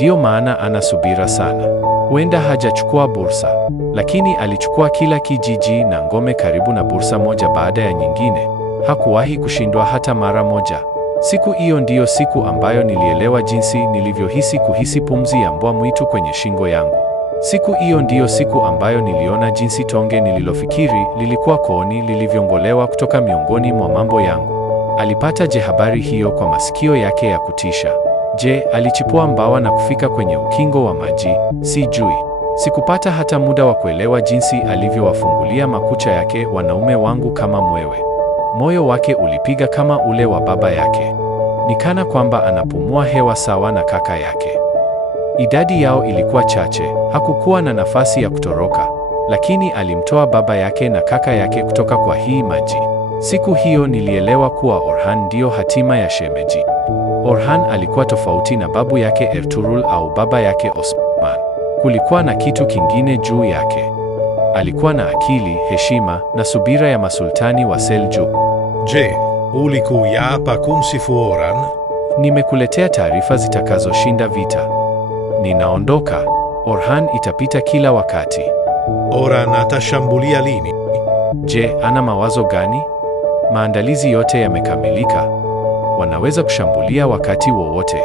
Ndiyo maana ana subira sana. Huenda hajachukua bursa, lakini alichukua kila kijiji na ngome karibu na bursa moja baada ya nyingine. Hakuwahi kushindwa hata mara moja. Siku hiyo ndiyo siku ambayo nilielewa jinsi nilivyohisi kuhisi pumzi ya mbwa mwitu kwenye shingo yangu. Siku hiyo ndiyo siku ambayo niliona jinsi tonge nililofikiri lilikuwa kooni lilivyongolewa kutoka miongoni mwa mambo yangu. Alipata je habari hiyo kwa masikio yake ya kutisha? Je, alichipua mbawa na kufika kwenye ukingo wa maji? Sijui. Sikupata hata muda wa kuelewa jinsi alivyowafungulia makucha yake wanaume wangu kama mwewe. Moyo wake ulipiga kama ule wa baba yake. Nikana kwamba anapumua hewa sawa na kaka yake. Idadi yao ilikuwa chache, hakukuwa na nafasi ya kutoroka, lakini alimtoa baba yake na kaka yake kutoka kwa hii maji. Siku hiyo nilielewa kuwa Orhan ndiyo hatima ya shemeji. Orhan alikuwa tofauti na babu yake Ertuğrul au baba yake Osman. Kulikuwa na kitu kingine juu yake. Alikuwa na akili, heshima na subira ya masultani wa Seljuk. Je, ulikuja hapa kumsifu Orhan? Nimekuletea taarifa zitakazoshinda vita. Ninaondoka. Orhan itapita kila wakati. Orhan atashambulia lini? Je, ana mawazo gani? Maandalizi yote yamekamilika. Wanaweza kushambulia wakati wowote.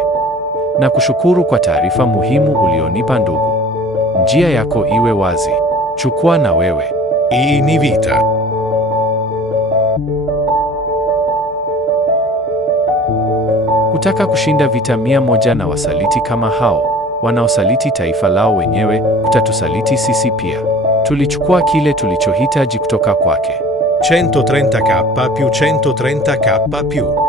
Na kushukuru kwa taarifa muhimu ulionipa ndugu. Njia yako iwe wazi. Chukua na wewe. Hii ni vita. Kutaka kushinda vita 100 na wasaliti kama hao, wanaosaliti taifa lao wenyewe, kutatusaliti sisi pia. Tulichukua kile tulichohitaji kutoka kwake. 130k più 130k più.